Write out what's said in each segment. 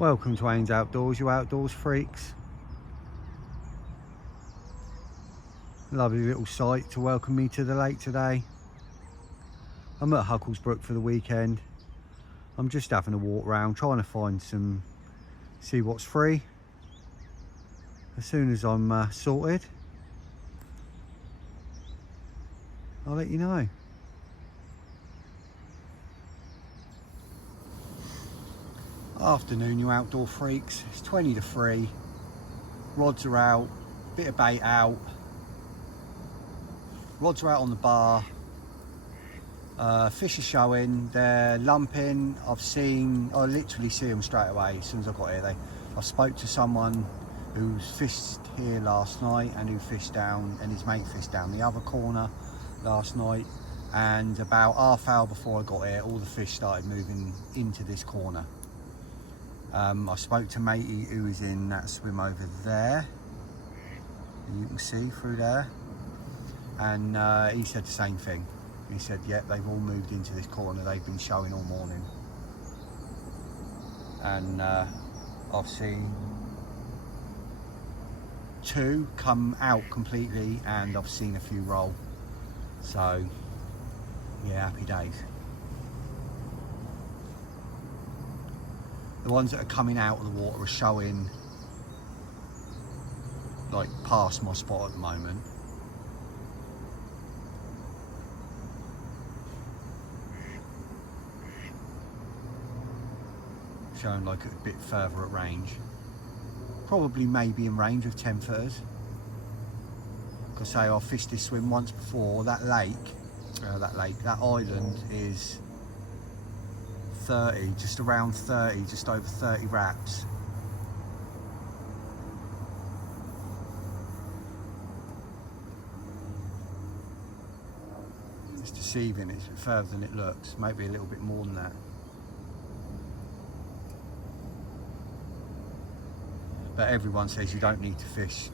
Welcome to Ains Outdoors, you outdoors freaks. Lovely little sight to welcome me to the lake today. I'm at Huckles Brook for the weekend. I'm just having a walk around, trying to find see what's free. As soon as I'm sorted, I'll let you know. Afternoon, you outdoor freaks. It's 20 to 3. Rods are out, bit of bait out. Rods are out on the bar. Fish are showing, they're lumping. I literally see them straight away as soon as I got here. I spoke to someone who's fished here last night and his mate fished down the other corner last night. And about half hour before I got here, all the fish started moving into this corner. I spoke to matey who is in that swim over there. You can see through there. And he said the same thing. He said, yeah, they've all moved into this corner. They've been showing all morning. And I've seen 2 come out completely, and I've seen a few roll. So, yeah, happy days. The ones that are coming out of the water are showing like past my spot at the moment. Showing like a bit further at range. Probably maybe in range of 10 footers. Because say I fished this swim once before. That island is 30, just around 30, just over 30 wraps. It's deceiving, it's a bit further than it looks, maybe a little bit more than that. But everyone says you don't need to fish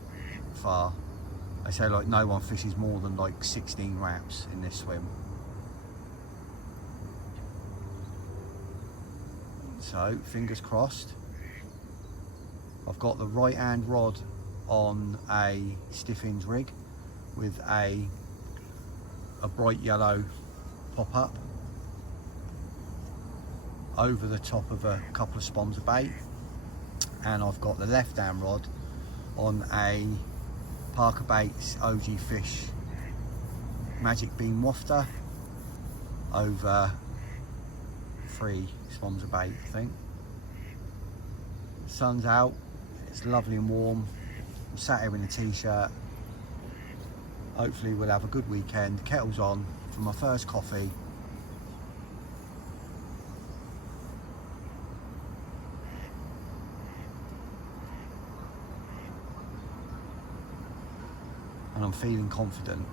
far. They say like no one fishes more than like 16 wraps in this swim. So, fingers crossed. I've got the right hand rod on a stiff hinge rig with a bright yellow pop-up over the top of a couple of spawns of bait. And I've got the left hand rod on a Parker Baits OG Fish Magic Beam Wafter over 3 spawns of bait, I think. Sun's out, it's lovely and warm. I'm sat here in a t-shirt. Hopefully we'll have a good weekend. Kettle's on for my first coffee. And I'm feeling confident.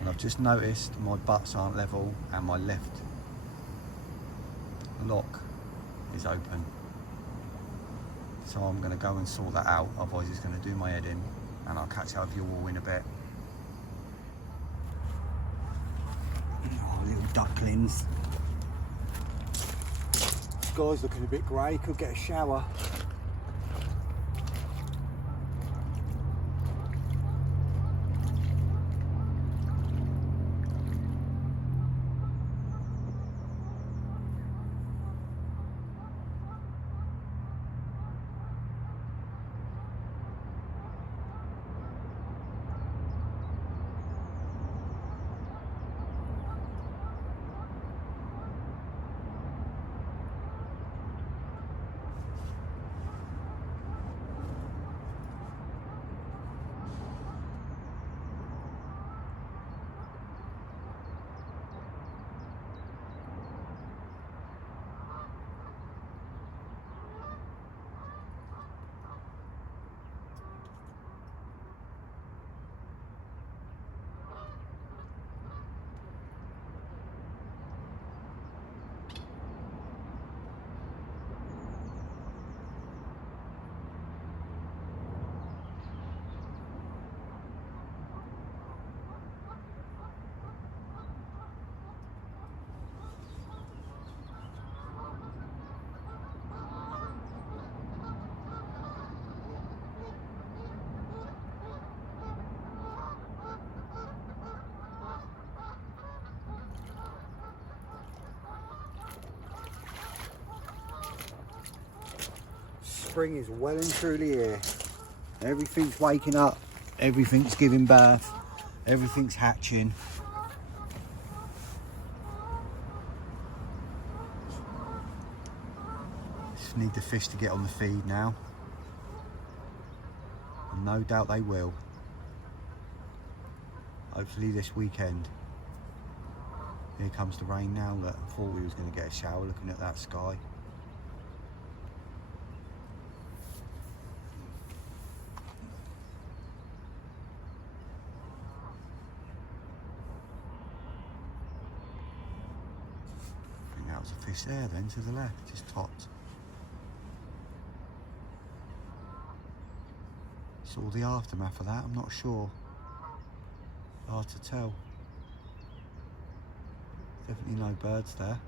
And I've just noticed my butts aren't level and my left lock is open. So I'm going to go and sort that out, otherwise it's going to do my head in, and I'll catch up with you all in a bit. Oh, little ducklings. Sky's looking a bit grey, could get a shower. Spring is well and truly here. Everything's waking up, everything's giving birth, everything's hatching. Just need the fish to get on the feed now. And no doubt they will. Hopefully this weekend. Here comes the rain now. Look, I thought we was going to get a shower looking at that sky. I think that was a fish there then to the left, just topped. Saw the aftermath of that, I'm not sure. Hard to tell. Definitely no birds there.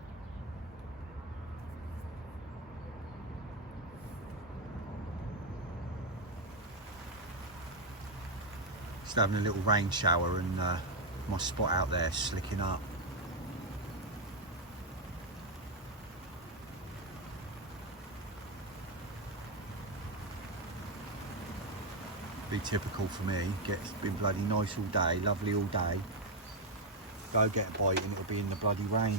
Just having a little rain shower and my spot out there slicking up. Be typical for me. It's been bloody nice all day, lovely all day. Go get a bite and it'll be in the bloody rain.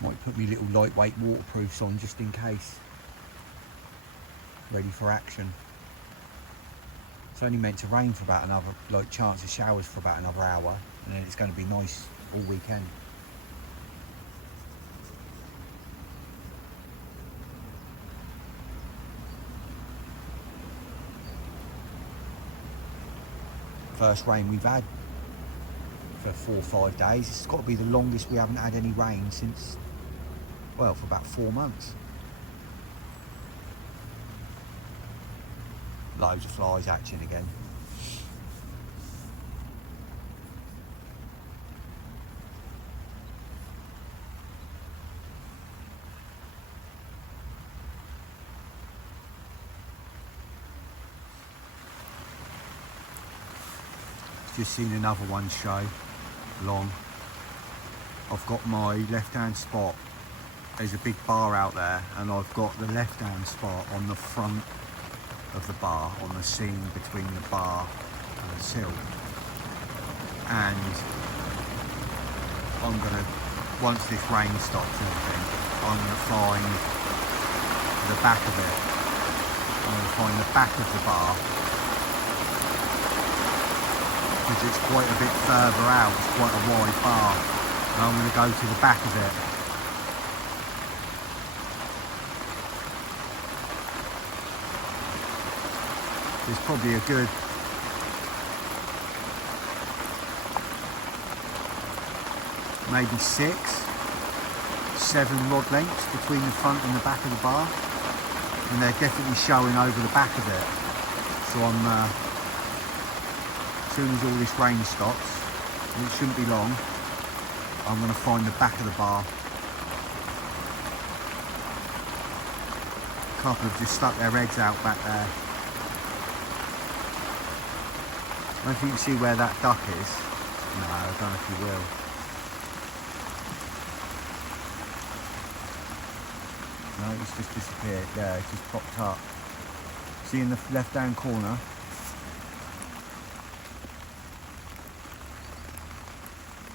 Might put me little lightweight waterproofs on just in case. Ready for action. It's only meant to rain for about another, like chance of showers for about another hour, and then it's going to be nice all weekend. First rain we've had for 4 or 5 days. It's got to be the longest we haven't had any rain since, well, for about 4 months. Loads of flies hatching again. Just seen another one show, long. I've got my left-hand spot. There's a big bar out there, and I've got the left-hand spot on the front of the bar, on the seam between the bar and the sill. And I'm gonna, once this rain stops and everything, I'm gonna find the back of it. I'm gonna find the back of the bar, because it's quite a bit further out, it's quite a wide bar, and I'm going to go to the back of it. There's probably a good maybe 6, 7 rod lengths between the front and the back of the bar, and they're definitely showing over the back of it. So I'm as soon as all this rain stops, and it shouldn't be long, I'm going to find the back of the bar. A couple have just stuck their eggs out back there. I don't know if you can see where that duck is. No, I don't know if you will. No, it's just disappeared. Yeah, it's just popped up. See in the left-hand corner?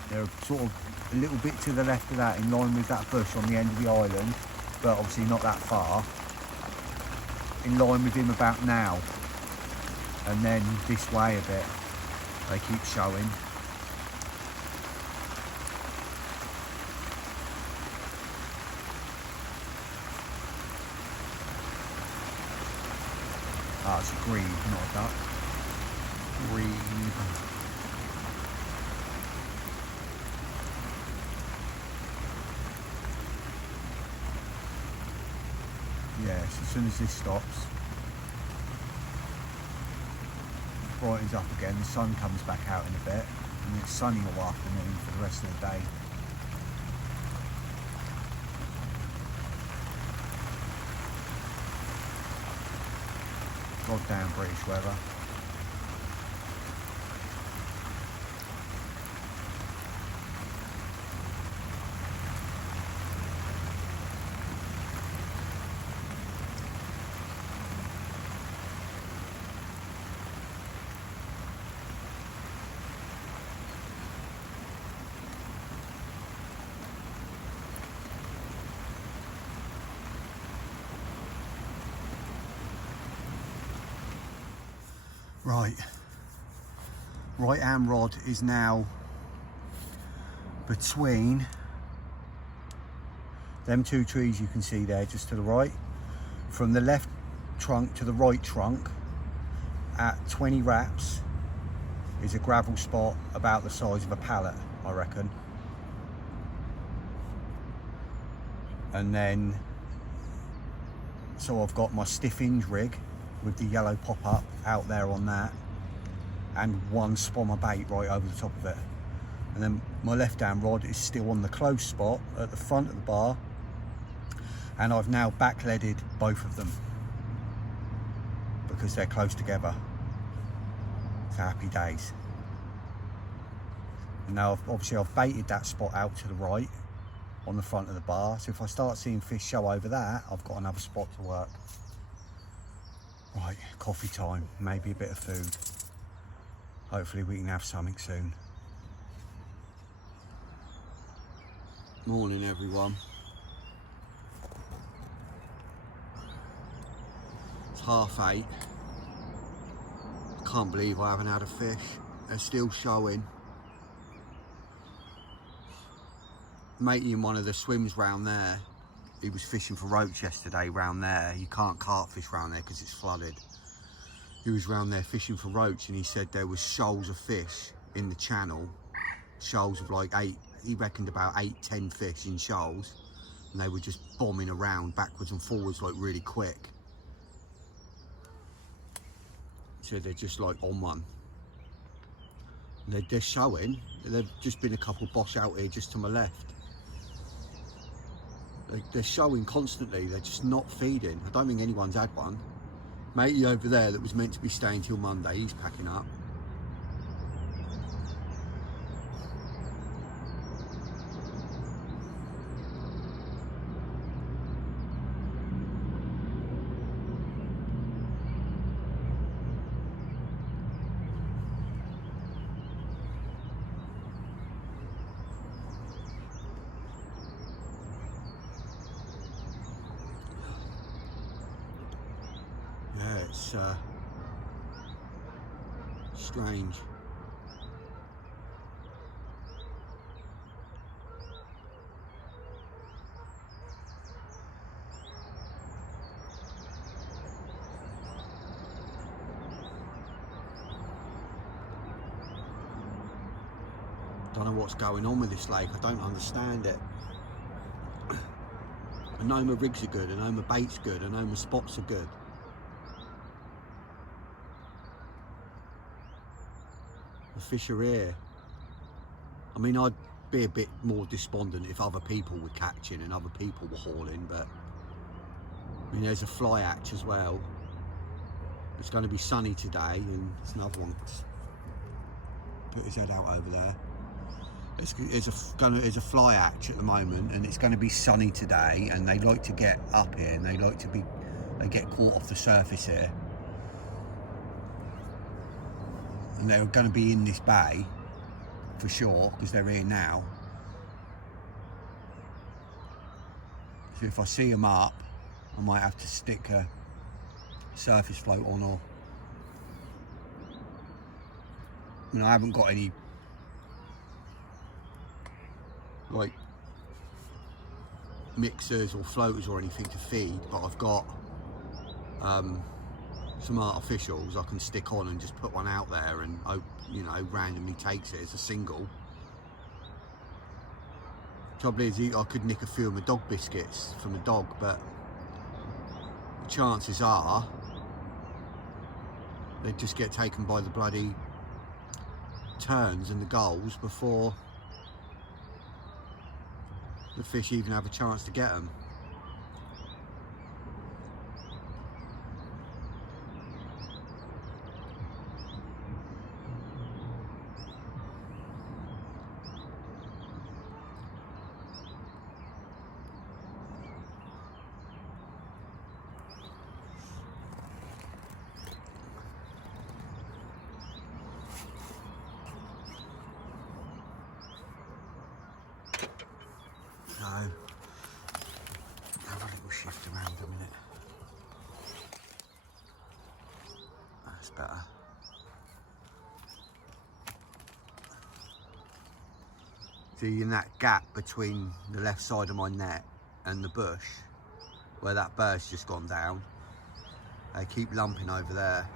They're sort of a little bit to the left of that, in line with that bush on the end of the island, but obviously not that far. In line with him about now. And then this way a bit, they keep showing. Ah, it's a grebe, not a duck. Grebe. Yes, as soon as this stops, brightens up again, the sun comes back out in a bit, and it's sunny all afternoon for the rest of the day. Goddamn British weather. Right hand rod is now between them two trees you can see there just to the right. From the left trunk to the right trunk at 20 wraps is a gravel spot about the size of a pallet, I reckon. And then, so I've got my stiff hinge rig with the yellow pop-up out there on that, and one spommer bait right over the top of it. And then my left hand rod is still on the close spot at the front of the bar, and I've now back-leaded both of them because they're close together. It's happy days. And now obviously I've baited that spot out to the right on the front of the bar, so if I start seeing fish show over that, I've got another spot to work. Right, coffee time, maybe a bit of food. Hopefully we can have something soon. Morning everyone. It's 8:30. I can't believe I haven't had a fish. They're still showing. Matey in one of the swims round there, he was fishing for roach yesterday round there. You can't carp fish round there because it's flooded. He was round there fishing for roach, and he said there was shoals of fish in the channel. Shoals of like 8, he reckoned about 8-10 fish in shoals, and they were just bombing around backwards and forwards like really quick. He said they're just like on one. They're showing. There've just been a couple bosh out here just to my left. They're showing constantly, they're just not feeding. I don't think anyone's had one. Matey over there that was meant to be staying till Monday, he's packing up. Yeah, it's strange. Don't know what's going on with this lake. I don't understand it. I know my rigs are good, I know my bait's good, I know my spots are good. The fish are here. I mean, I'd be a bit more despondent if other people were catching and other people were hauling, but I mean, there's a fly hatch as well. It's going to be sunny today, and there's another one. Put his head out over there. There's a fly hatch at the moment, and it's going to be sunny today, and they like to get up here, and they get caught off the surface here. And they're going to be in this bay for sure because they're here now. So if I see them up, I might have to stick a surface float on, or I haven't got any like mixers or floaters or anything to feed, but I've got some artificials I can stick on and just put one out there, and randomly takes it as a single. Trouble is, I could nick a few of my dog biscuits from a dog, but the chances are they'd just get taken by the bloody terns and the gulls before the fish even have a chance to get them. So, have a little shift around a minute. That's better. See, in that gap between the left side of my net and the bush, where that bird's just gone down, they keep lumping over there,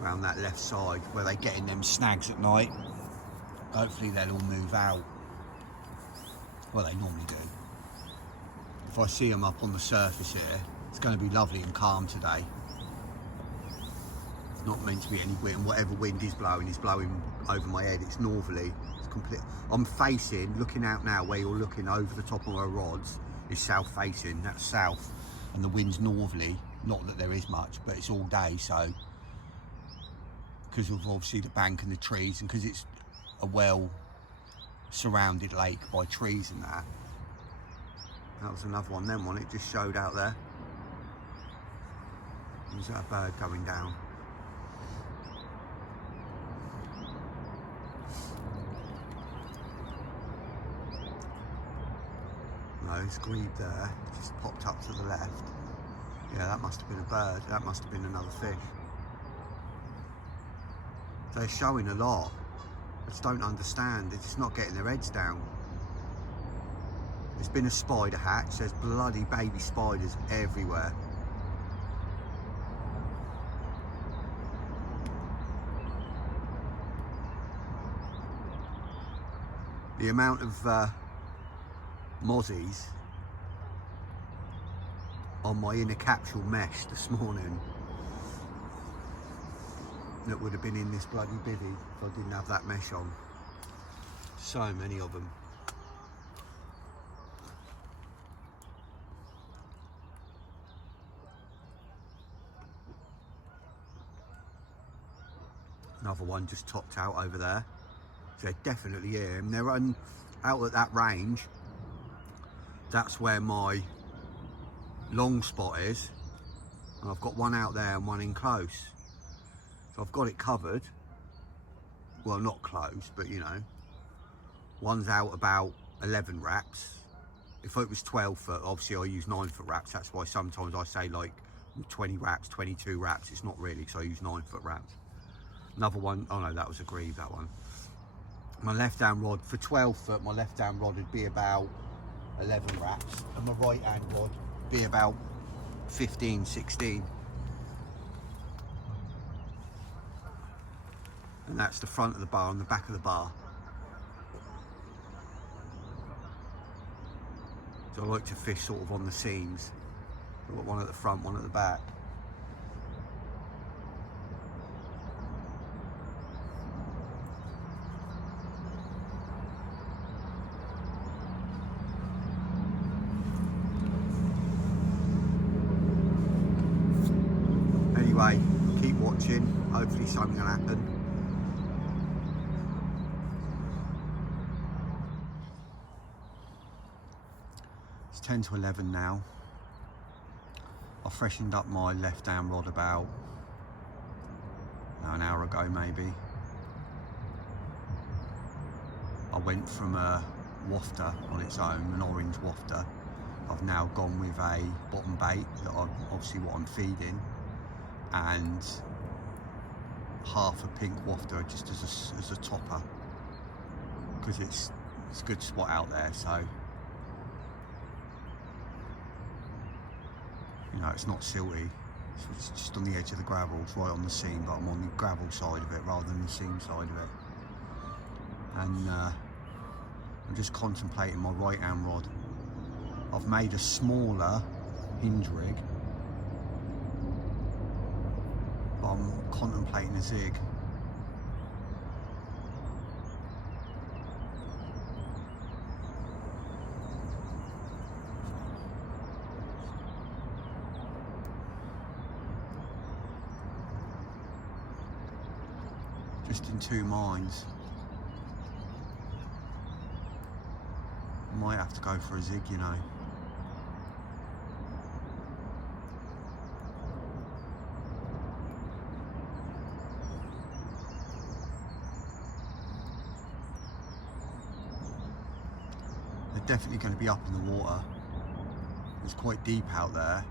around that left side, where they get in them snags at night. Hopefully they'll all move out. Well, they normally do. If I see them up on the surface here, it's going to be lovely and calm today. It's not meant to be any wind, and whatever wind is blowing over my head. It's northerly. It's complete. I'm facing, looking out now where you're looking over the top of my rods, is south facing. That's south, and the wind's northerly. Not that there is much, but it's all day, so because of obviously the bank and the trees, and because it's a well surrounded lake by trees and that. That was another one then, it just showed out there. There's that bird going down. No, it's grebe there, just popped up to the left. Yeah, that must have been a bird, that must have been another fish. They're showing a lot. I just don't understand, they're just not getting their heads down. There's been a spider hatch, there's bloody baby spiders everywhere. The amount of mozzies on my inner capsule mesh this morning that would have been in this bloody bivvy if I didn't have that mesh on. So many of them. Another one just topped out over there. So they're definitely here. And they're out at that range. That's where my long spot is. And I've got one out there and one in close. So I've got it covered. Well, not close, but you know. One's out about 11 wraps. If it was 12 foot, obviously I use 9 foot wraps. That's why sometimes I say like 20 wraps, 22 wraps. It's not really, because I use 9 foot wraps. Another one, oh no, that was a grebe, that one. My left hand rod, for 12 foot, my left hand rod would be about 11 wraps, and my right hand rod would be about 15, 16. And that's the front of the bar and the back of the bar. So I like to fish sort of on the seams. I've got one at the front, one at the back. Anyway, keep watching, hopefully something will happen. It's 10 to 11 now. I freshened up my left hand rod about an hour ago maybe. I went from a wafter on its own, an orange wafter. I've now gone with a bottom bait, that obviously what I'm feeding, and half a pink wafter just as a topper, because it's a good spot out there. So you know, it's not silty, it's just on the edge of the gravel, it's right on the seam, but I'm on the gravel side of it rather than the seam side of it. And I'm just contemplating my right hand rod. I've made a smaller hinge rig, but I'm contemplating a zig. Just in two minds. I might have to go for a zig, you know. They're definitely going to be up in the water. It's quite deep out there.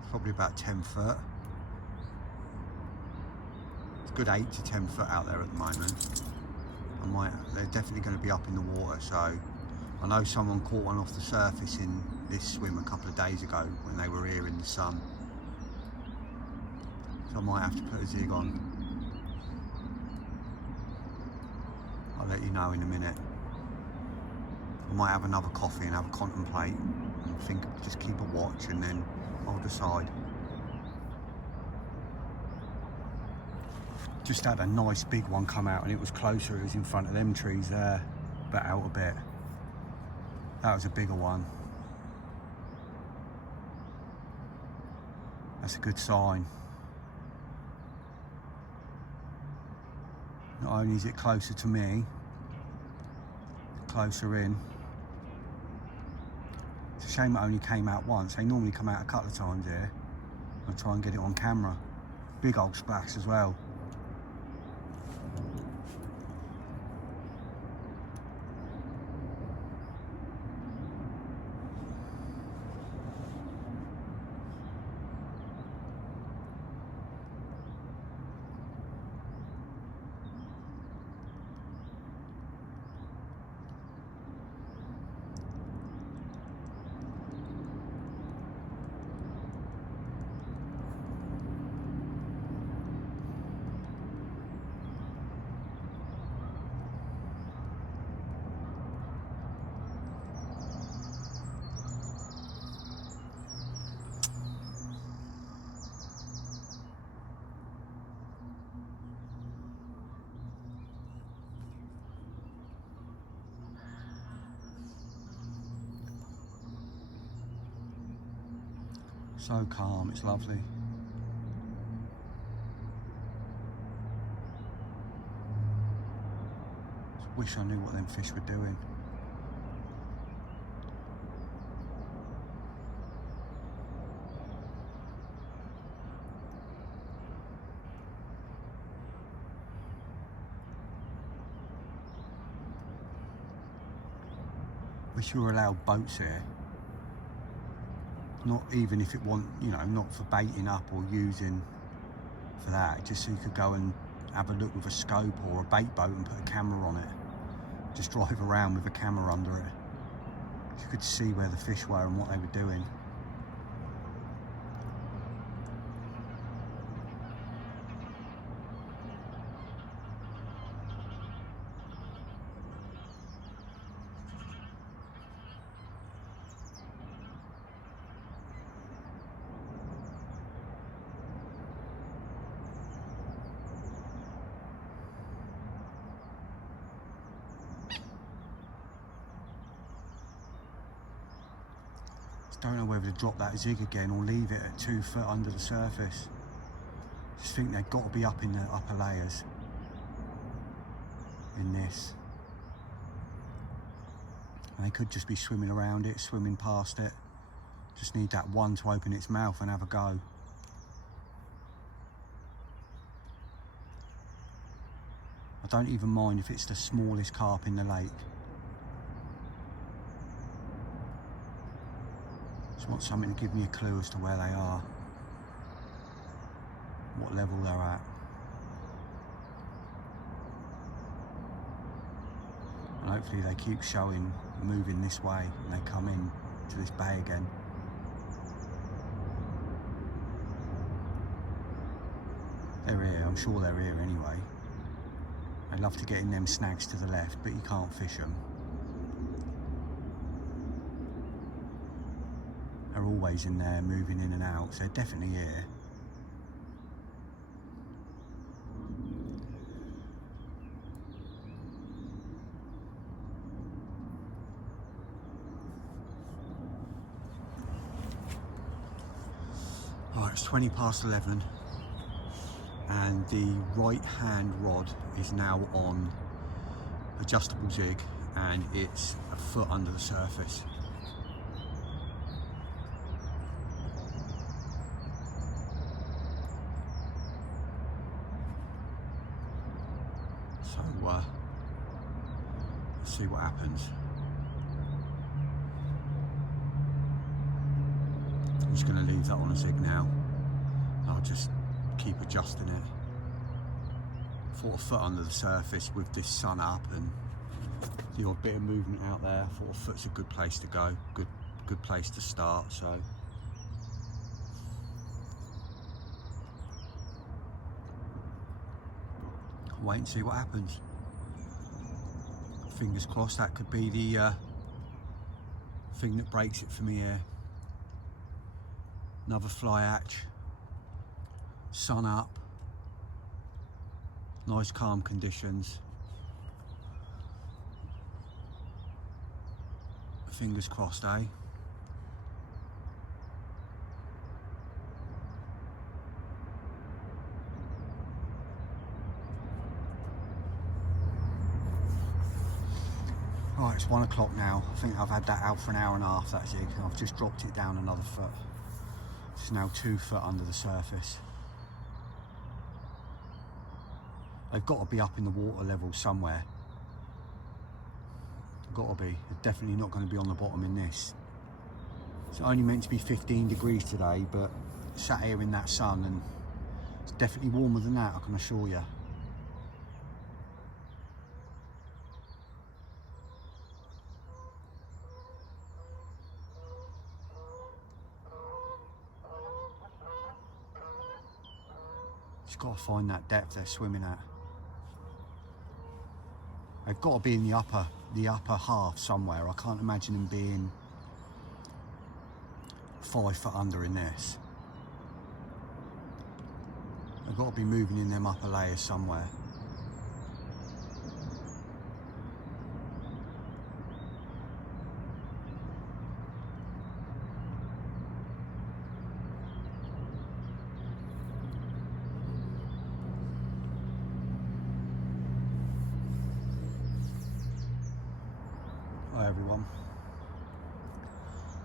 It's probably about 10 foot. It's a good 8 to 10 foot out there at the moment. they're definitely going to be up in the water. So I know someone caught one off the surface in this swim a couple of days ago when they were here in the sun. So I might have to put a zig on. I'll let you know in a minute. I might have another coffee and have a contemplate and think, just keep a watch, and then I'll decide. Just had a nice big one come out, and it was closer, it was in front of them trees there, but out a bit. That was a bigger one. That's a good sign. Not only is it closer to me, closer in. It's a shame it only came out once. They normally come out a couple of times here. I'll try and get it on camera. Big old splash as well. So calm, it's lovely. Just wish I knew what them fish were doing. Wish we were allowed boats here. Not even if it want, you know, not for baiting up or using for that, just so you could go and have a look with a scope or a bait boat and put a camera on it. Just drive around with a camera under it. You could see where the fish were and what they were doing. Don't know whether to drop that zig again or leave it at 2 foot under the surface. Just think they've got to be up in the upper layers in this. And they could just be swimming around it, swimming past it. Just need that one to open its mouth and have a go. I don't even mind if it's the smallest carp in the lake. Just want something to give me a clue as to where they are, what level they're at. And hopefully they keep showing, moving this way, and they come in to this bay again. They're here, I'm sure they're here anyway. I'd love to get in them snags to the left, but you can't fish them. They're always in there, moving in and out, so they're definitely here. Alright, it's 20 past 11 and the right hand rod is now on adjustable jig and it's a foot under the surface. So let's see what happens. I'm just going to leave that on a zig now. I'll just keep adjusting it Thought a foot under the surface with this sun up and the odd bit of movement out there. I thought a foot's a good place to go, good place to start. So I'll wait and see what happens. Fingers crossed that could be the thing that breaks it for me here. Another fly hatch, sun up, nice calm conditions. Fingers crossed, eh? Right, it's 1 o'clock now. I think I've had that out for an hour and a half, that jig. I've just dropped it down another foot. It's now 2 foot under the surface. They've got to be up in the water level somewhere. Got to be. They're definitely not going to be on the bottom in this. It's only meant to be 15 degrees today, but sat here in that sun and it's definitely warmer than that, I can assure you. Just got to find that depth they're swimming at. They've got to be in the upper half somewhere. I can't imagine them being 5 foot under in this. They've got to be moving in them upper layers somewhere. Hi everyone.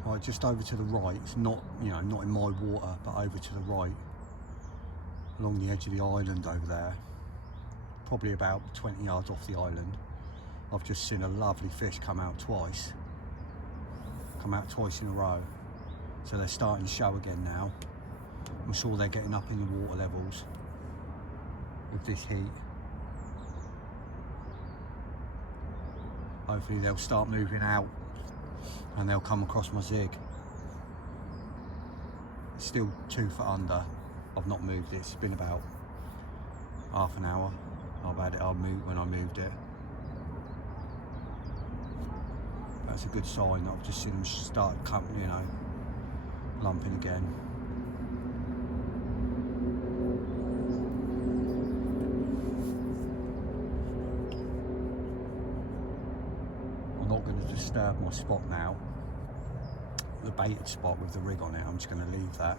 Right, just over to the right. It's not, not in my water, but over to the right, along the edge of the island over there, probably about 20 yards off the island. I've just seen a lovely fish come out twice in a row. So they're starting to show again now. I'm sure they're getting up in the water levels with this heat. Hopefully they'll start moving out and they'll come across my zig. It's still 2 foot under. I've not moved it. It's been about half an hour. I'll move when I moved it. That's a good sign. I've just seen them start coming, lumping again. I'm not going to disturb my spot now. The baited spot with the rig on it, I'm just going to leave that.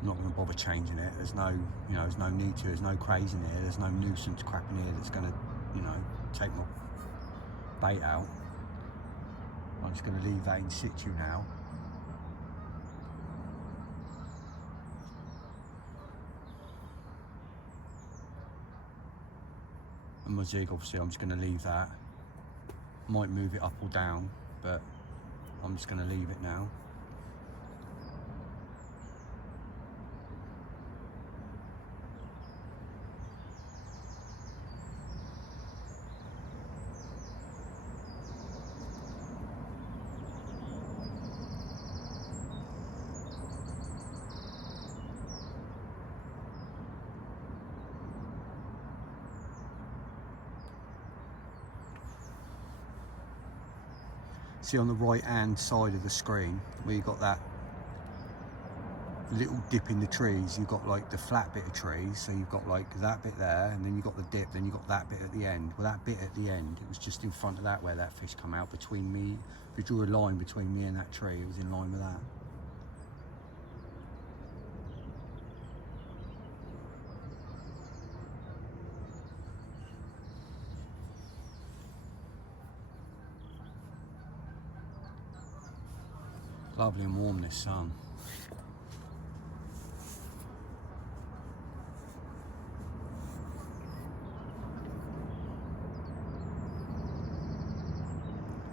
I'm not going to bother changing it. There's no, there's no need to. There's no craze in here. There's no nuisance crap in here that's going to, take my bait out. I'm just going to leave that in situ now. And my jig, obviously, I'm just going to leave that. Might move it up or down, but I'm just going to leave it now. See on the right hand side of the screen where you've got that little dip in the trees, you've got like the flat bit of trees, so you've got like that bit there, and then you've got the dip, then you've got that bit at the end. Well, that bit at the end, it was just in front of that where that fish come out between me. If you drew a line between me and that tree, it was in line with that. Lovely and warm this sun.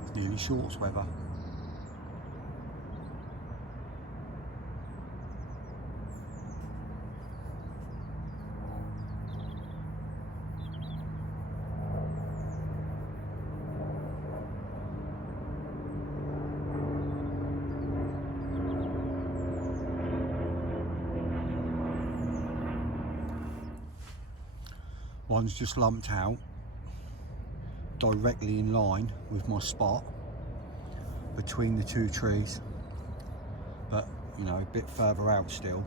It's nearly shorts weather. One's just lumped out directly in line with my spot between the two trees, but you know, a bit further out still.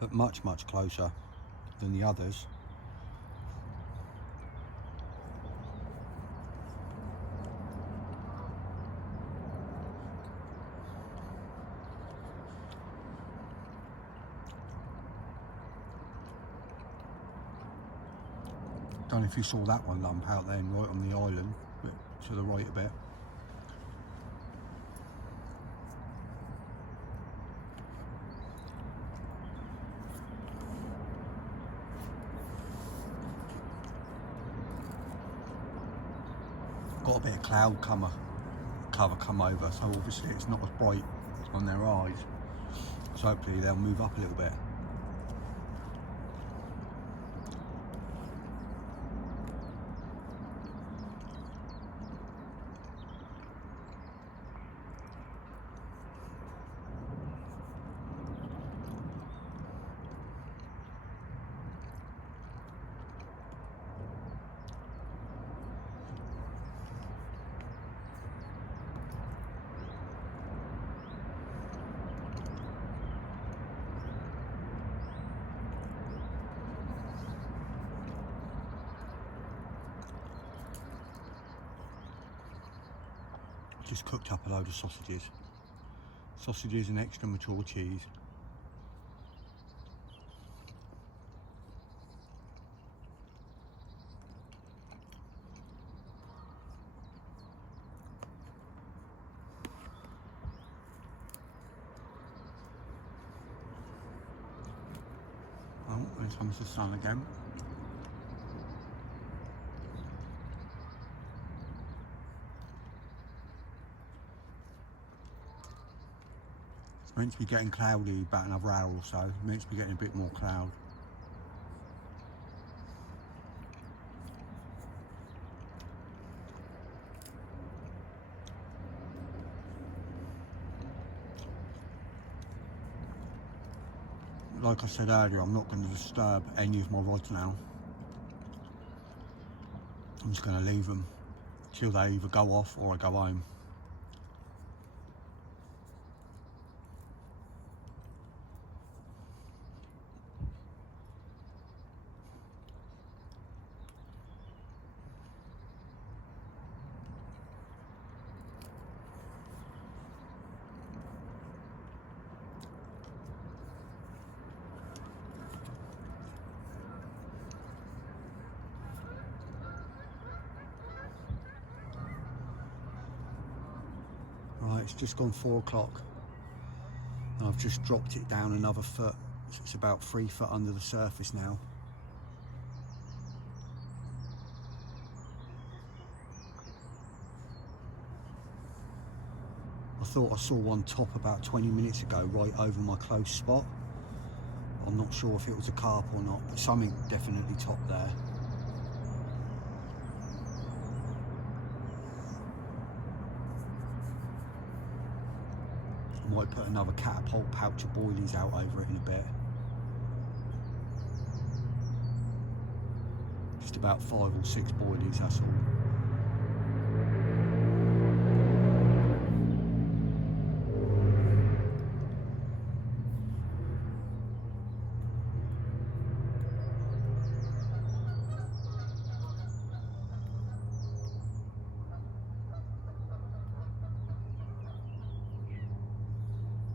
But much closer than the others. Don't know if you saw that one lump out then, right on the island, but to the right a bit. Got a bit of cloud cover come over, so obviously it's not as bright on their eyes. So hopefully they'll move up a little bit. Just cooked up a load of sausages and extra mature cheese. Oh, there comes the sun again. Meant to be getting cloudy about another hour or so. Meant to be getting a bit more cloud. Like I said earlier, I'm not going to disturb any of my rods now. I'm just going to leave them till they either go off or I go home. Right, it's just gone 4 o'clock. And I've just dropped it down another foot. So it's about 3 foot under the surface now. I thought I saw one top about 20 minutes ago right over my close spot. I'm not sure if it was a carp or not, but something definitely topped there. I might put another catapult pouch of boilies out over it in a bit. Just about 5 or 6 boilies, that's all.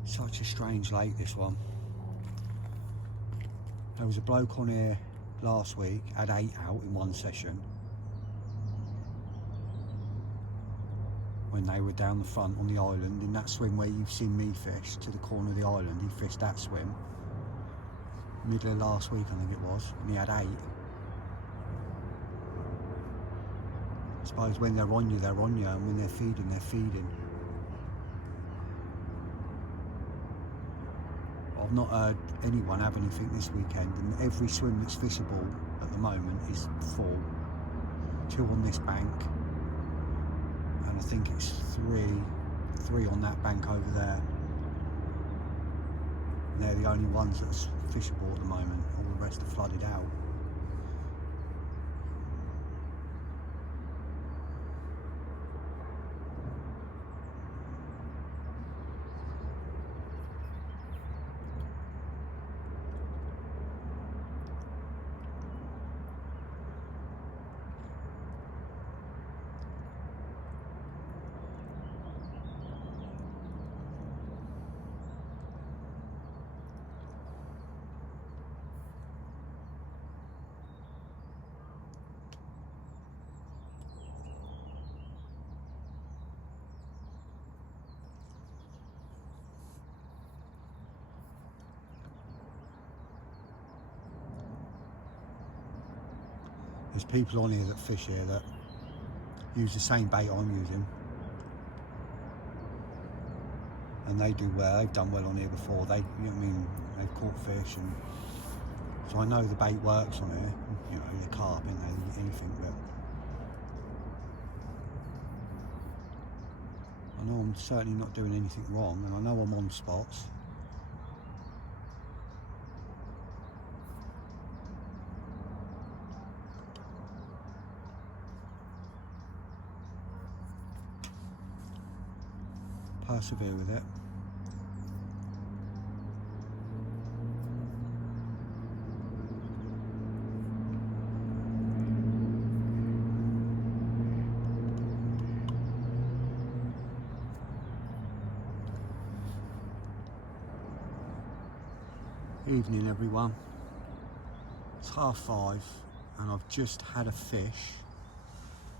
Such a strange lake, this one. There was a bloke on here last week, had 8 out in one session. When they were down the front on the island, in that swim where you've seen me fish, to the corner of the island, he fished that swim. Middle of last week, I think it was, and he had 8. I suppose when they're on you, and when they're feeding, they're feeding. I've not heard anyone have anything this weekend, and every swim that's fishable at the moment is full. 2 on this bank, and I think it's three on that bank over there. And they're the only ones that's fishable at the moment. All the rest are flooded out. There's people on here that fish here that use the same bait I'm using, and they do well. They've done well on here before. They, you know what I mean, they've caught fish, and so I know the bait works on here. You know, the carp, anything. But I know I'm certainly not doing anything wrong, and I know I'm on spots. Persevere with it. Evening everyone, it's 5:30 and I've just had a fish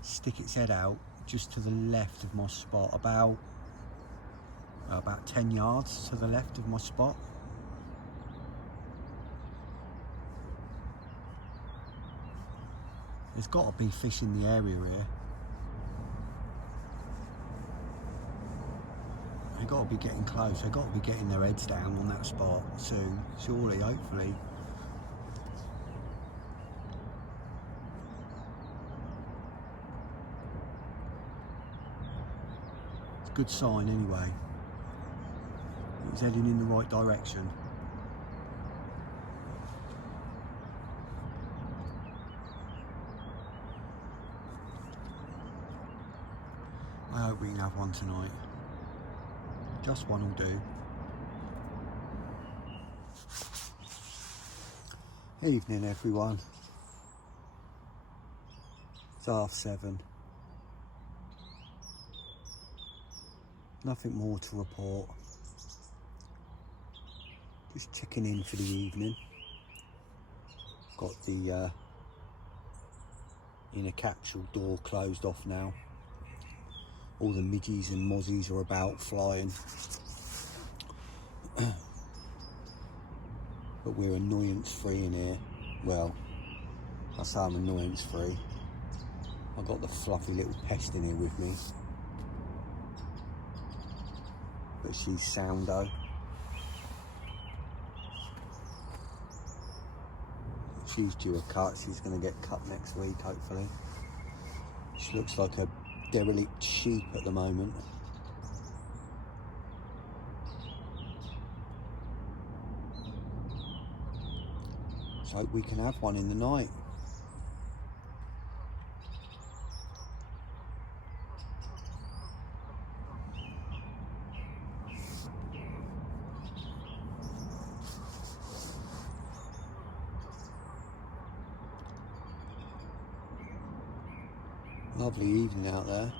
stick its head out just to the left of my spot, about 10 yards to the left of my spot. There's got to be fish in the area here. They've got to be getting close. They've got to be getting their heads down on that spot soon, surely, hopefully. It's a good sign anyway. It's heading in the right direction. I hope we can have one tonight. Just one will do. Evening everyone. It's 7:30. Nothing more to report. Just checking in for the evening. Got the inner capsule door closed off now. All the midgies and mozzies are about flying. But we're annoyance free in here. Well, I say I'm annoyance free. I've got the fluffy little pest in here with me. But she's soundo. She's due a cut. She's going to get cut next week, hopefully. She looks like a derelict sheep at the moment. So hope we can have one in the night. Lovely evening out there.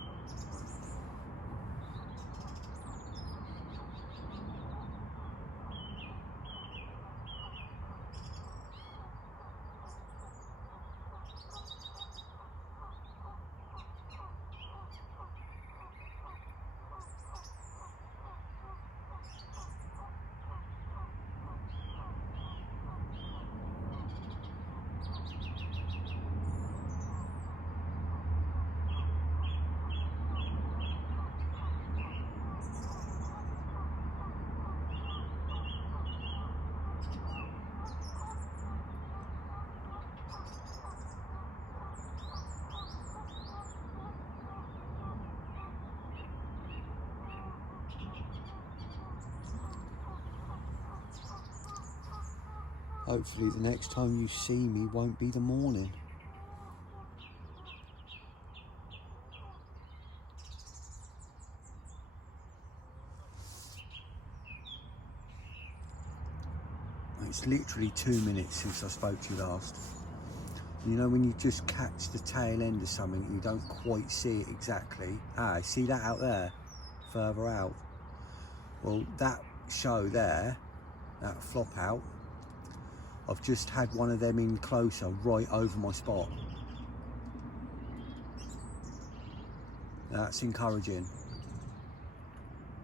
Hopefully the next time you see me won't be the morning. It's literally 2 minutes since I spoke to you last. You know when you just catch the tail end of something, you don't quite see it exactly. See that out there, further out? Well, that show there, that flop out, I've just had one of them in closer, right over my spot. That's encouraging.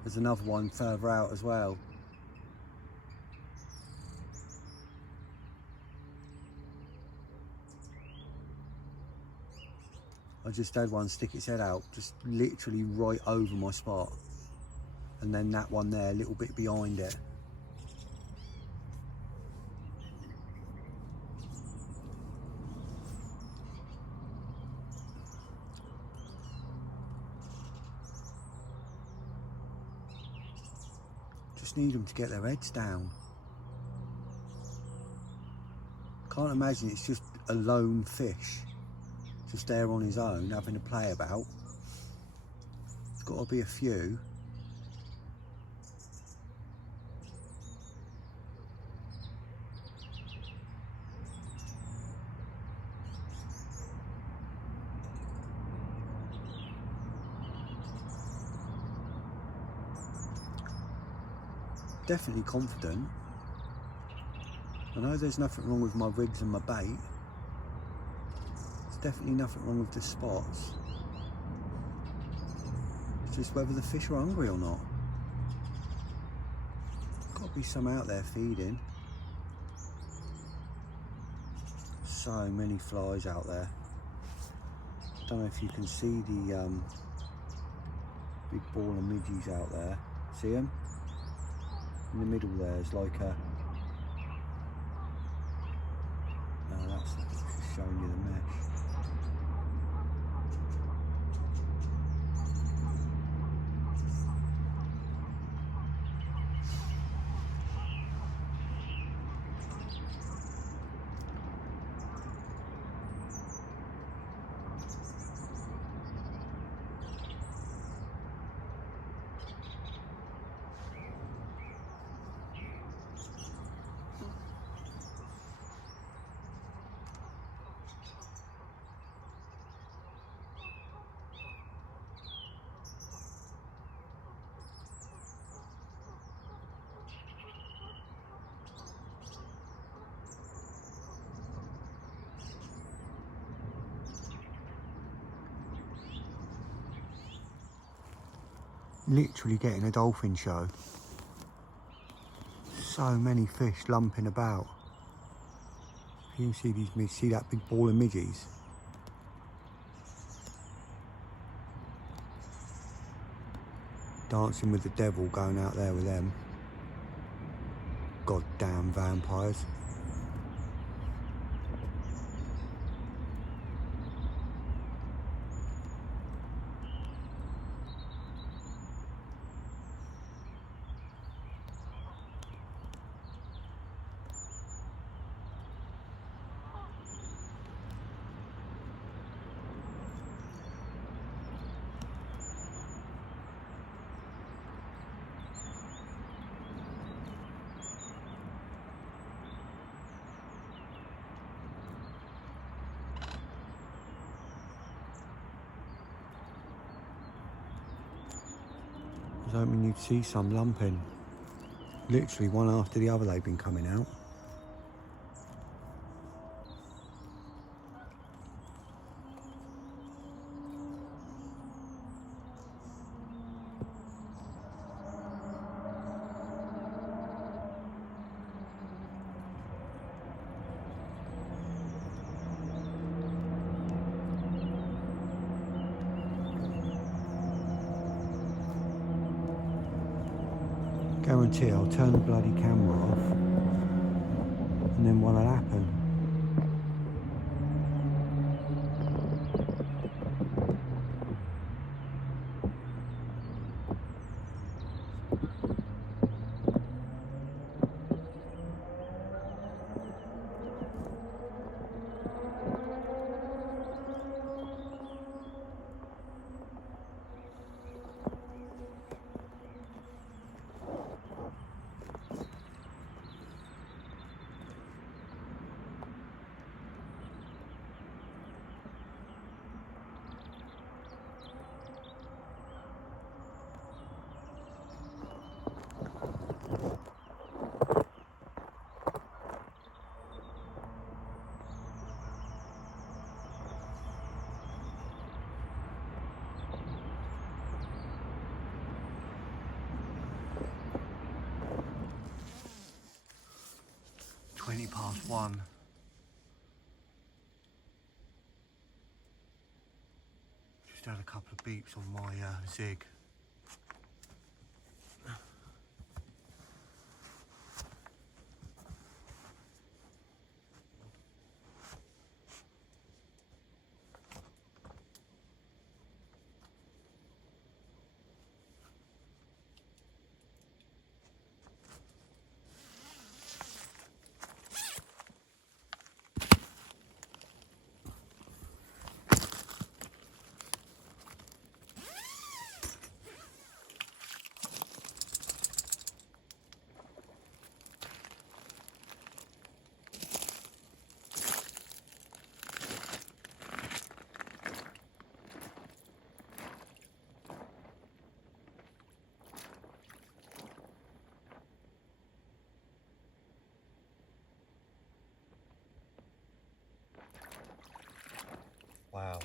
There's another one further out as well. I just had one stick its head out, just literally right over my spot. And then that one there, a little bit behind it. Just need them to get their heads down. Can't imagine it's just a lone fish, just there on his own, having a play about. There's got to be a few. Definitely confident. I know there's nothing wrong with my rigs and my bait. There's definitely nothing wrong with the spots. It's just whether the fish are hungry or not. Got to be some out there feeding. So many flies out there. Don't know if you can see the big ball of midges out there. See them? In the middle there's like a... No, that's just showing you the mesh. Literally getting a dolphin show. So many fish lumping about. You can see these, see that big ball of midges? Dancing with the devil, going out there with them. Goddamn vampires. I was hoping you'd see some lumping. Literally one after the other they've been coming out. Guarantee I'll turn the bloody camera off and then what'll happen? 1:20. Just had a couple of beeps on my Zig. Wow.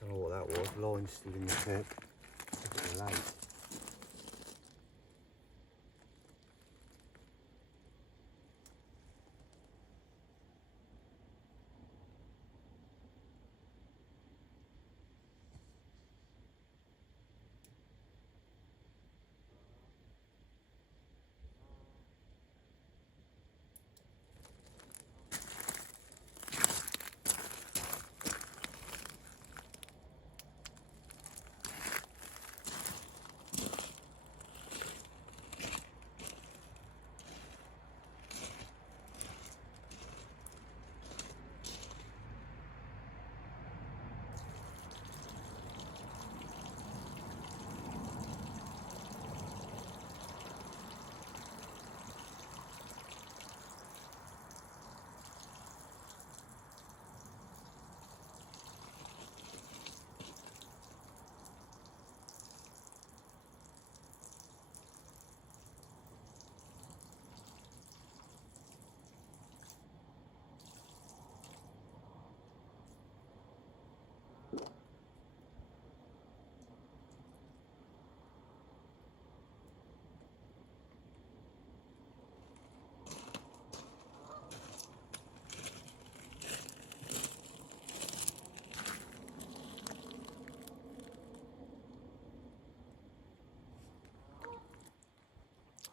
Don't know what that was. Line's still in the tip. Look at the lake.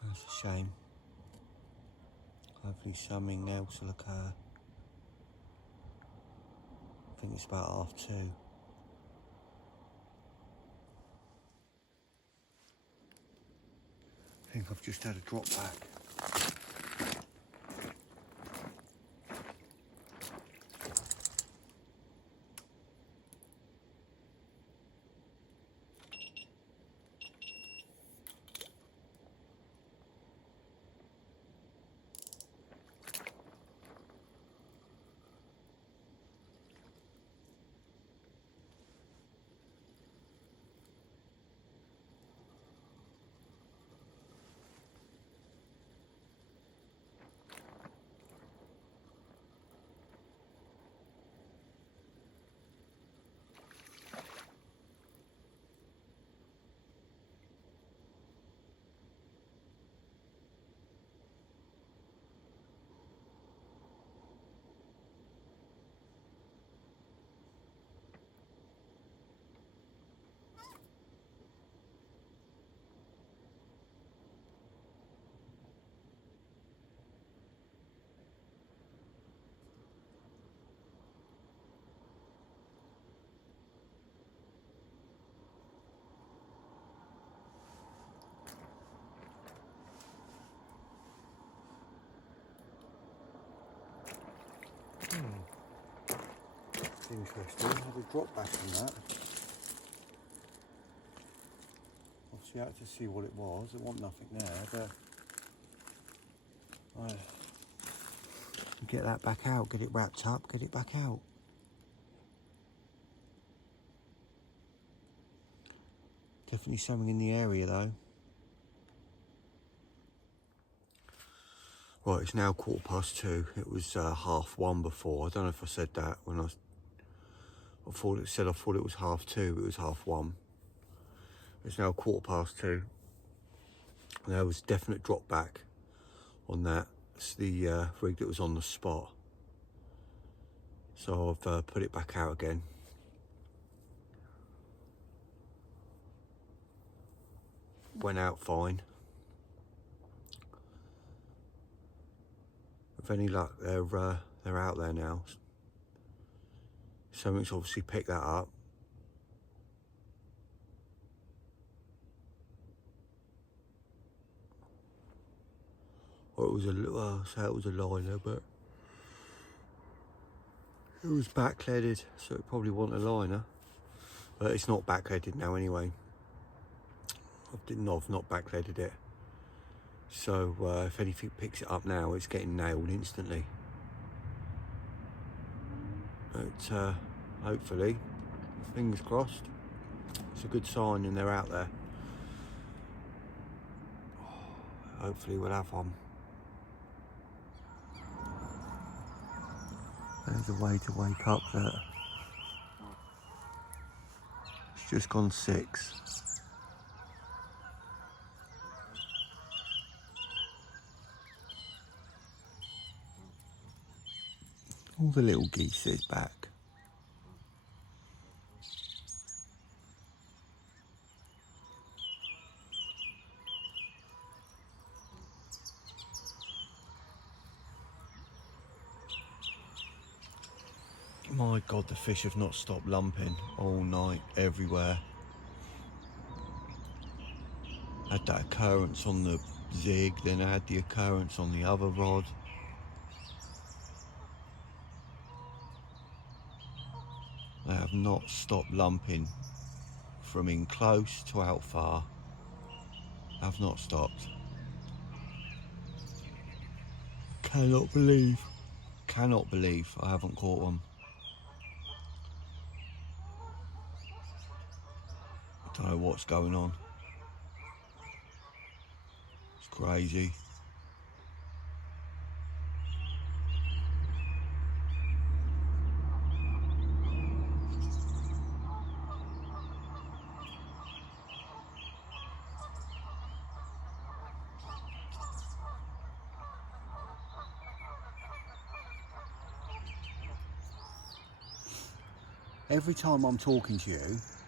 That's a shame. Hopefully something else will occur. I think it's about 2:30. I think I've just had a drop back. Interesting. I had a drop back on that. Obviously I had to see what it was. There wasn't nothing there, but get that back out, get it wrapped up, get it back out. Definitely something in the area though. Right, it's now 2:15. It was 1:30 before. I don't know if I said that when I thought it was 2:30, but it was 1:30. It's now 2:15. There was definite drop back on that. It's the rig that was on the spot. So I've put it back out again. Went out fine. With any luck, they're out there now. Something's obviously picked that up. Or it was well, say it was a liner, but it was backleaded, so it probably wasn't a liner. But it's not backleaded now anyway. I've not backleaded it. So if anything picks it up now, it's getting nailed instantly. But hopefully, fingers crossed, it's a good sign and they're out there. Hopefully we'll have one. There's a way to wake up there. It's just gone 6. All the little geese is back. My God, the fish have not stopped lumping all night, everywhere. Had that occurrence on the zig, then I had the occurrence on the other rod. They have not stopped lumping from in close to out far. Have not stopped. Cannot believe I haven't caught one. I don't know what's going on. It's crazy. Every time I'm talking to you,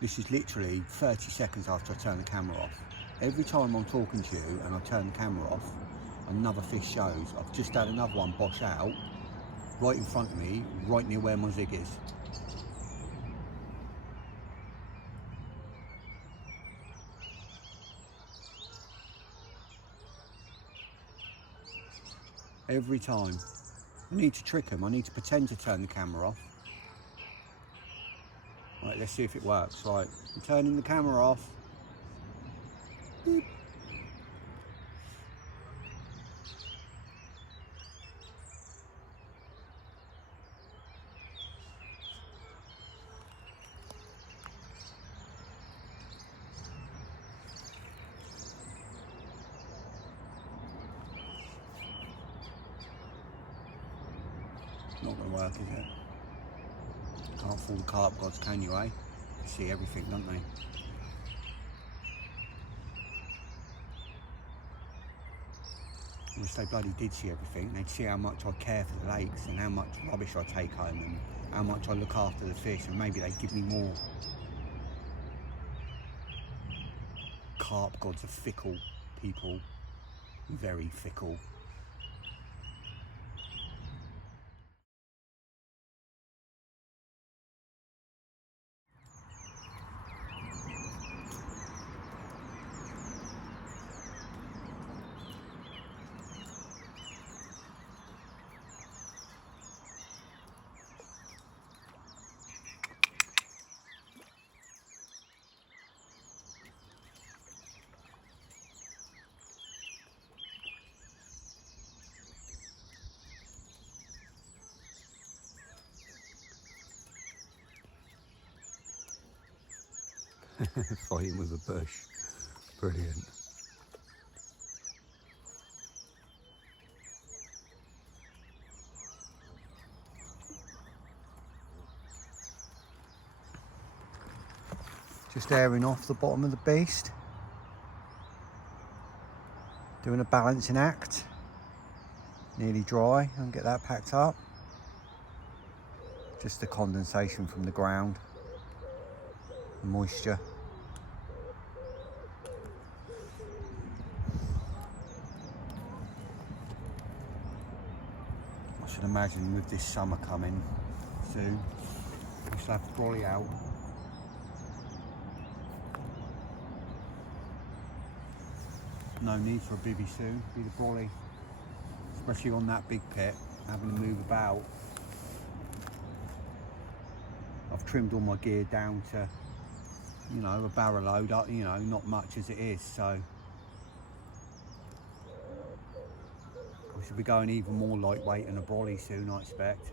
this is literally 30 seconds after I turn the camera off. Every time I'm talking to you and I turn the camera off, another fish shows. I've just had another one bosh out right in front of me, right near where my zig is. Every time. I need to trick them. I need to pretend to turn the camera off. Right, let's see if it works. Right, I'm turning the camera off. Boop. Not gonna work, is it? Can't fool the carp gods, can you, eh? They see everything, don't they? And if they bloody did see everything, they'd see how much I care for the lakes and how much rubbish I take home and how much I look after the fish, and maybe they'd give me more. Carp gods are fickle people, very fickle. Fighting with a bush. Brilliant. Just airing off the bottom of the beast. Doing a balancing act. nearly dry, and get that packed up. Just the condensation from the ground, the moisture. I should imagine with this summer coming soon, we should have the brolly out. No need for a bivvy soon, be the brolly, especially on that big pit, having to move about. I've trimmed all my gear down to, you know, a barrel load up, you know, not much as it is, so we should be going even more lightweight than a brolly soon, I expect.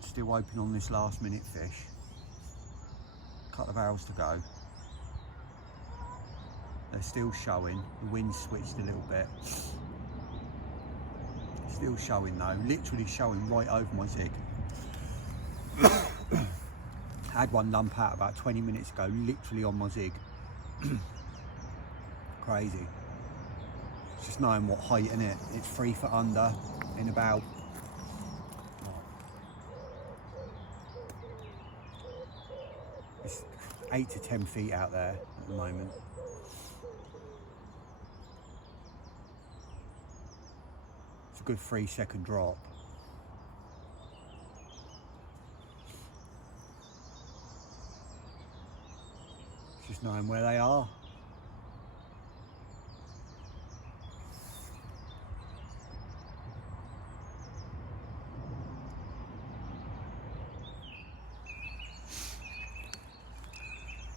Still open on this last minute fish. Couple of hours to go. They're still showing. The wind switched a little bit. Still showing though, literally showing right over my zig. Had one lump out about 20 minutes ago, literally on my zig. Crazy. It's just knowing what height, innit? It's 3 foot under in about, it's 8 to 10 feet out there at the moment. It's a good 3-second drop. It's just knowing where they are.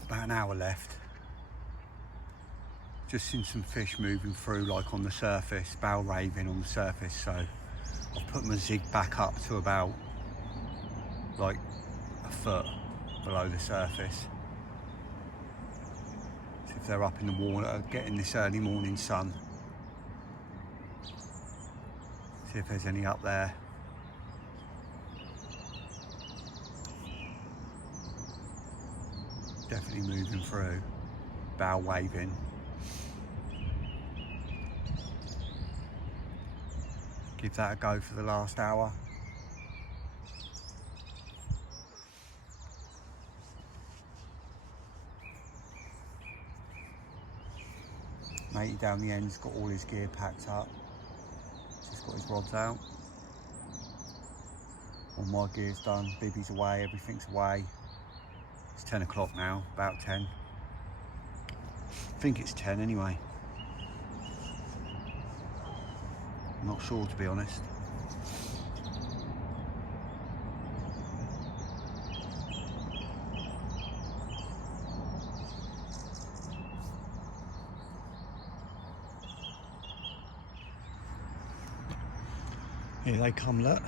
About an hour left. Just seen some fish moving through, like on the surface, bow raving on the surface, so I've put my zig back up to about like a foot below the surface. See if they're up in the water, getting this early morning sun. See if there's any up there. Definitely moving through, bow waving. Give that a go for the last hour. Matey down the end's got all his gear packed up. Just got his rods out. All my gear's done, bibby's away, everything's away. It's 10 o'clock now, about 10. I think it's 10 anyway. I'm not sure, to be honest. Here they come, look.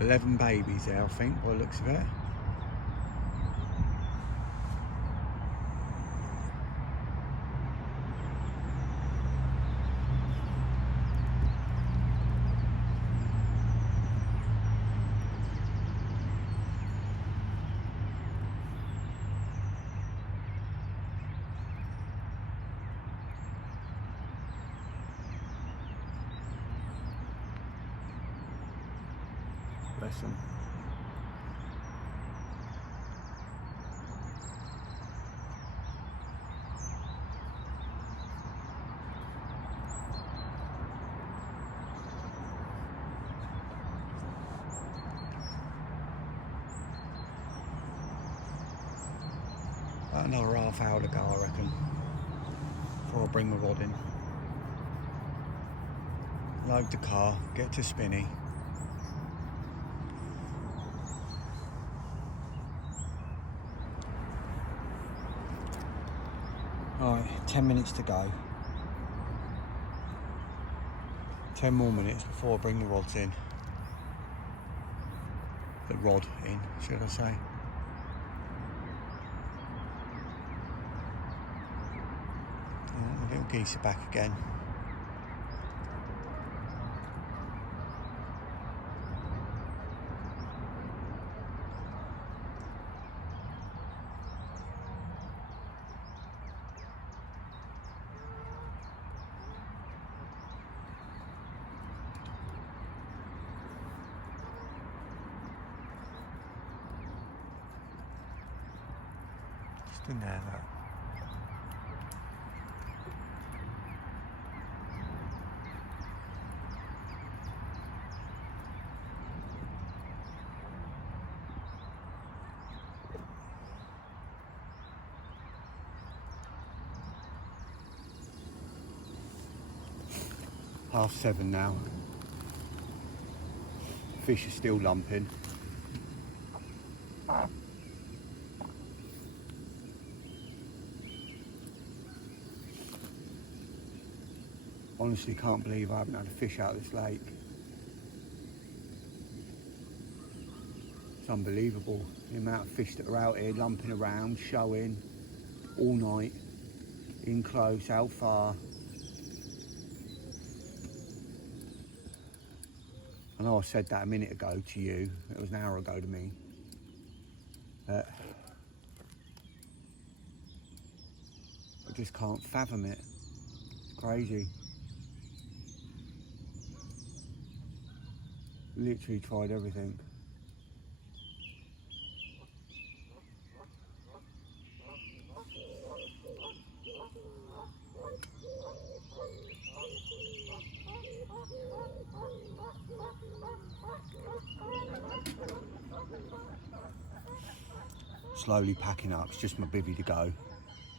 $11 babies there, I think, by the looks of it. Bless them. About another half hour to go, I reckon, before I bring the rod in. Load the car, get to Spinny. Alright, 10 minutes to go. 10 more minutes before I bring the rods in. The rod in, should I say. The little geese are back again. Just in there, look. Half 7 now. Fish are still lumping. Honestly can't believe I haven't had a fish out of this lake. It's unbelievable the amount of fish that are out here lumping around, showing all night, in close, out far. I know I said that a minute ago to you, it was an hour ago to me. I just can't fathom it. It's crazy. Literally tried everything. Slowly packing up, it's just my bivvy to go.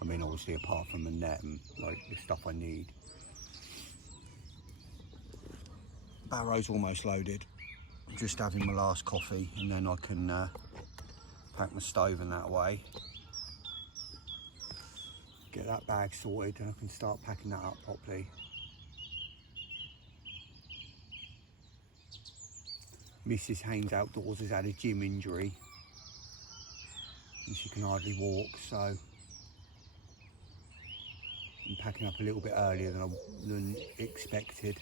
I mean, obviously apart from the net and like the stuff I need. Barrow's almost loaded. I'm just having my last coffee and then I can pack my stove and that away. Get that bag sorted and I can start packing that up properly. Mrs. Haynes Outdoors has had a gym injury and she can hardly walk, so I'm packing up a little bit earlier than expected.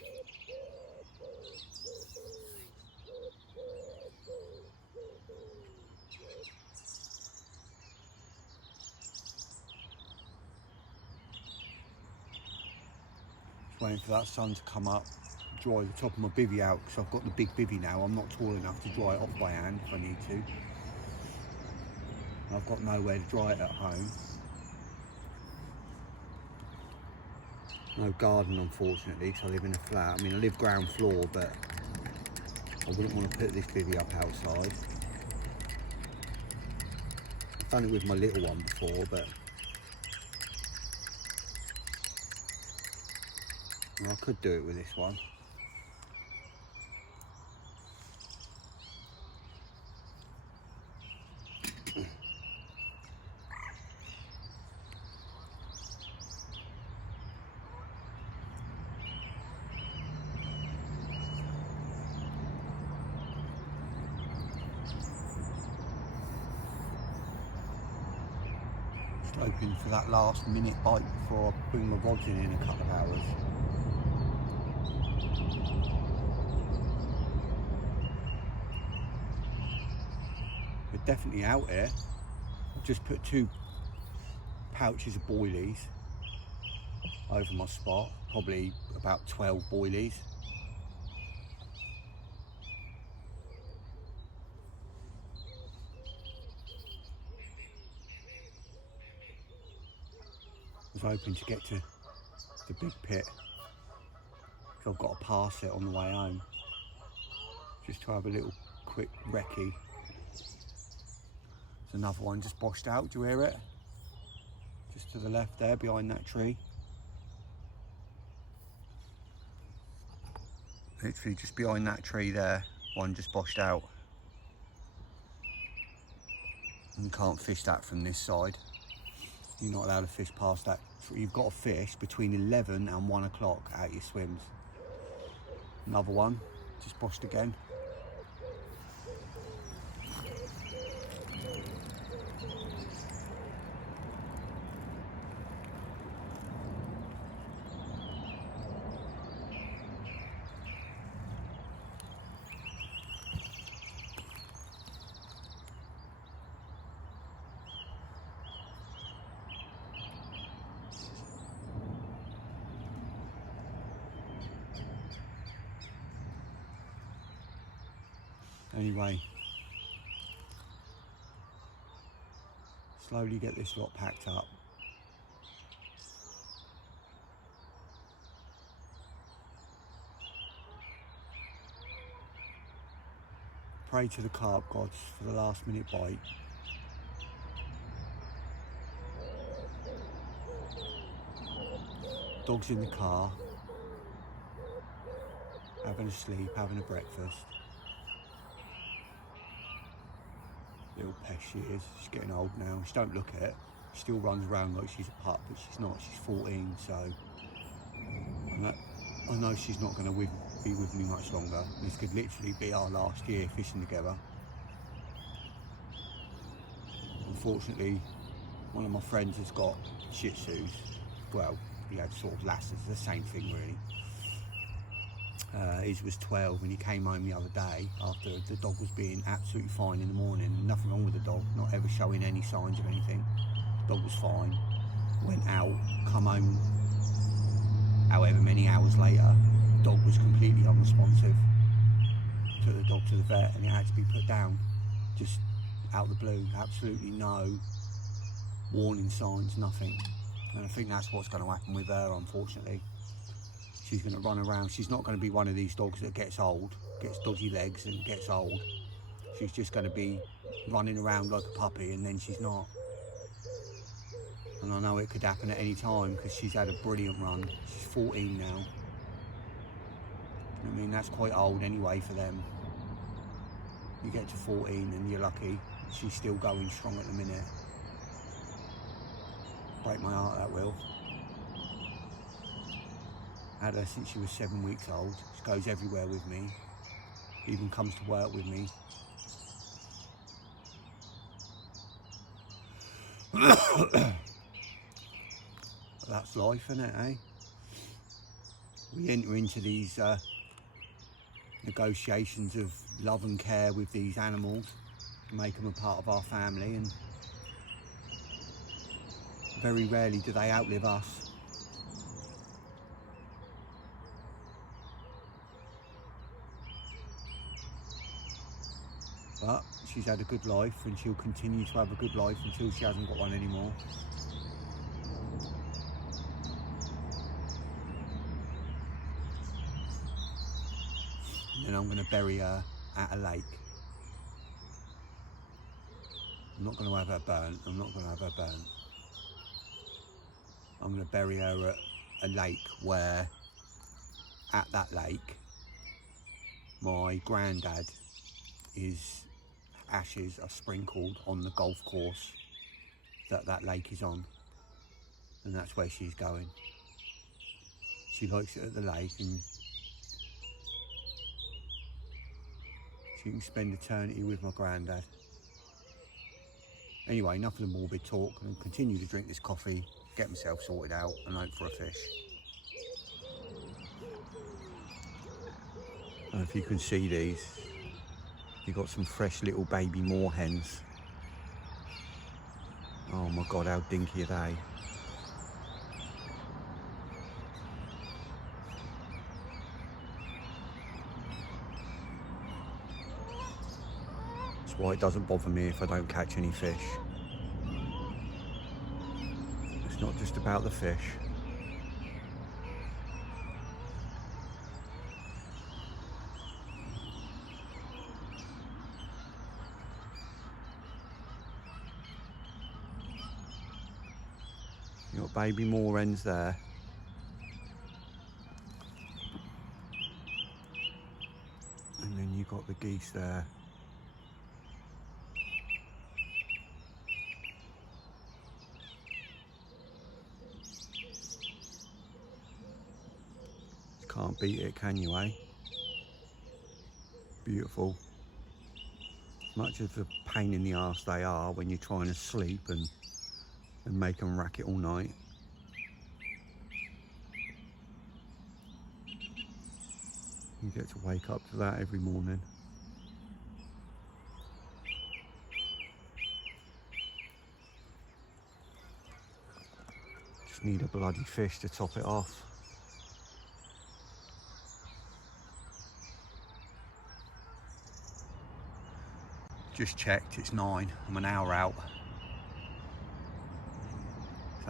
Just waiting for that sun to come up, dry the top of my bivvy out because I've got the big bivvy now. I'm not tall enough to dry it off by hand if I need to. I've got nowhere to dry it at home. No garden, unfortunately, because I live in a flat. I mean, I live ground floor, but I wouldn't want to put this bivvy up outside. I've done it with my little one before, but well, I could do it with this one. Hoping for that last minute bite before I bring my rods in a couple of hours. They're definitely out here. I've just put 2 pouches of boilies over my spot, probably about 12 boilies. I was hoping to get to the big pit, so I've got to pass it on the way home, just to have a little quick recce. There's another one just boshed out, do you hear it? Just to the left there, behind that tree. Literally just behind that tree there, one just boshed out. And you can't fish that from this side. You're not allowed to fish past that. You've got to fish between 11 and 1 o'clock out your swims. Another one, just boshed again. Anyway, slowly get this lot packed up. Pray to the carp gods for the last minute bite. Dog's in the car, having a sleep, having a breakfast. Little pest she is, she's getting old now. She don't look it. She still runs around like she's a pup, but she's not. She's 14, so I know she's not going to be with me much longer. This could literally be our last year fishing together. Unfortunately, one of my friends has got Shih Tzus. Well, he had sort of lasses, the same thing really. His was 12 when he came home the other day after the dog was being absolutely fine in the morning. Nothing wrong with the dog, not ever showing any signs of anything. Dog was fine. Went out, come home however many hours later, dog was completely unresponsive. Took the dog to the vet and it had to be put down. Just out of the blue, absolutely no warning signs, nothing. And I think that's what's going to happen with her, unfortunately. She's going to run around. She's not going to be one of these dogs that gets old, gets dodgy legs and gets old. She's just going to be running around like a puppy, and then she's not. And I know it could happen at any time because she's had a brilliant run. She's 14 now. I mean, that's quite old anyway for them. You get to 14 and you're lucky. She's still going strong at the minute. Break my heart, that will. Had her since she was 7 weeks old. She goes everywhere with me. Even comes to work with me. That's life, isn't it, eh? We enter into these negotiations of love and care with these animals, make them a part of our family, and very rarely do they outlive us. But she's had a good life and she'll continue to have a good life until she hasn't got one anymore. And then I'm going to bury her at a lake. I'm not going to have her burnt. I'm not going to have her burnt. I'm going to bury her at a lake where, at that lake, my granddad, his ashes are sprinkled on the golf course that lake is on. And that's where she's going. She likes it at the lake and she can spend eternity with my granddad. Anyway, enough of the morbid talk. I'm going to continue to drink this coffee, get myself sorted out and hope for a fish. I don't know if you can see these. You've got some fresh little baby moorhens. Oh my God, how dinky are they? That's why it doesn't bother me if I don't catch any fish. It's not just about the fish. You've got baby moorhens there. And then you've got the geese there. Can't beat it, can you, eh? Beautiful. Much of a pain in the arse they are when you're trying to sleep and make them racket all night. You get to wake up to that every morning. Just need a bloody fish to top it off. Just checked, it's 9. I'm an hour out.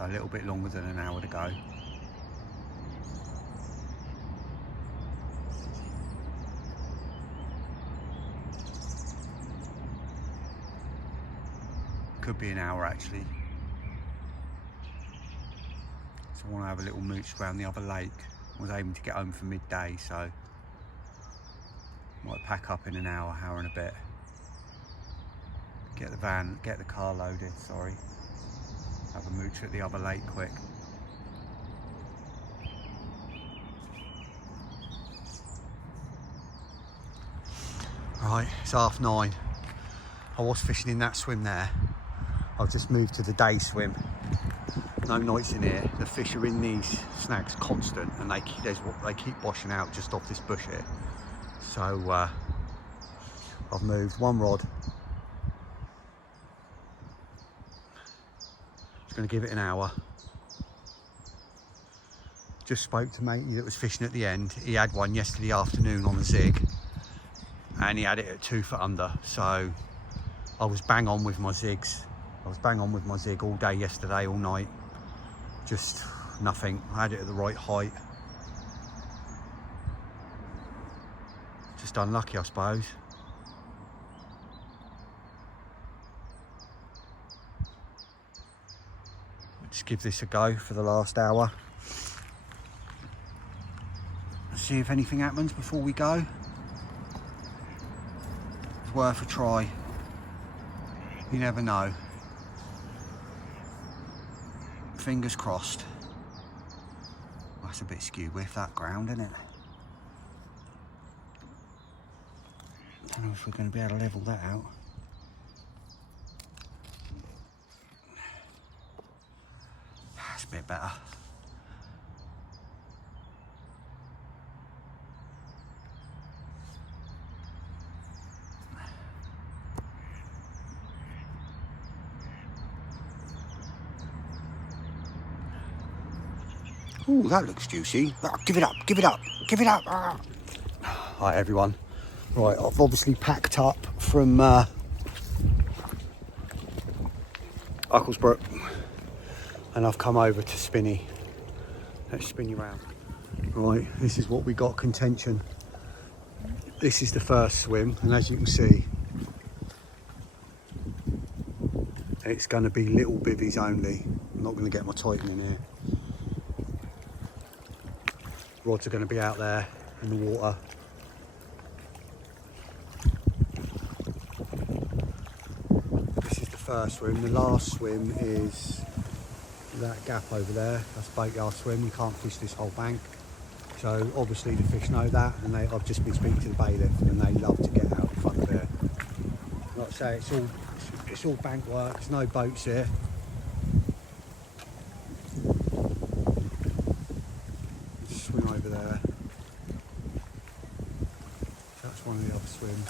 So a little bit longer than an hour to go. Could be an hour actually. So I want to have a little mooch around the other lake. I was aiming to get home for midday, so might pack up in an hour and a bit. Get the car loaded, sorry. Have a mooch at the other lake quick. Right, it's 9:30. I was fishing in that swim there. I've just moved to the day swim. No nights in here. The fish are in these snags constant, and they keep washing out just off this bush here. So I've moved one rod. Just going to give it an hour. Just spoke to matey that was fishing at the end. He had one yesterday afternoon on a zig, and he had it at 2 foot under. So I was bang on with my zigs. I was bang on with my zig all day yesterday, all night. Just nothing. I had it at the right height. Just unlucky, I suppose. Just give this a go for the last hour. See if anything happens before we go. It's worth a try. You never know. Fingers crossed. That's a bit skew with that ground, isn't it? I don't know if we're going to be able to level that out. That's a bit better. Oh, that looks juicy. Oh, give it up, give it up, give it up. Ah. Right, everyone. Right, I've obviously packed up from Huckles Brook, and I've come over to Spinny. Let's spin you round. Right, this is what we got, contention. This is the first swim, and as you can see, it's going to be little bivvies only. I'm not going to get my Titan in here. Rods are going to be out there in the water. This is the first swim. The last swim is that gap over there. That's boatyard swim. You can't fish this whole bank. So obviously the fish know that, and I've just been speaking to the bailiff, and they love to get out in front of it. Like I say, it's all bank work. There's no boats here. Swim over there. That's one of the other swims.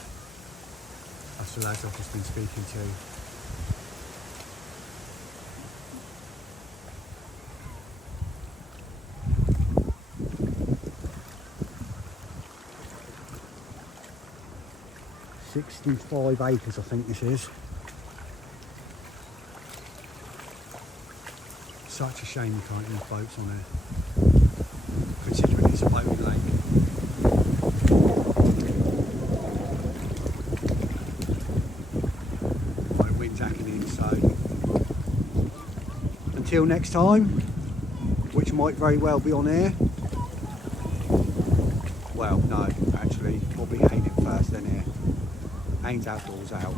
That's the lads I've just been speaking to. "65 acres, I think this is. Such a shame you can't use boats on here, considering it's a boating lake. Right, wind's hacking in, so until next time, which might very well be on air. Well, no, actually, probably Ain't It first, then here. Ain't Outdoors out.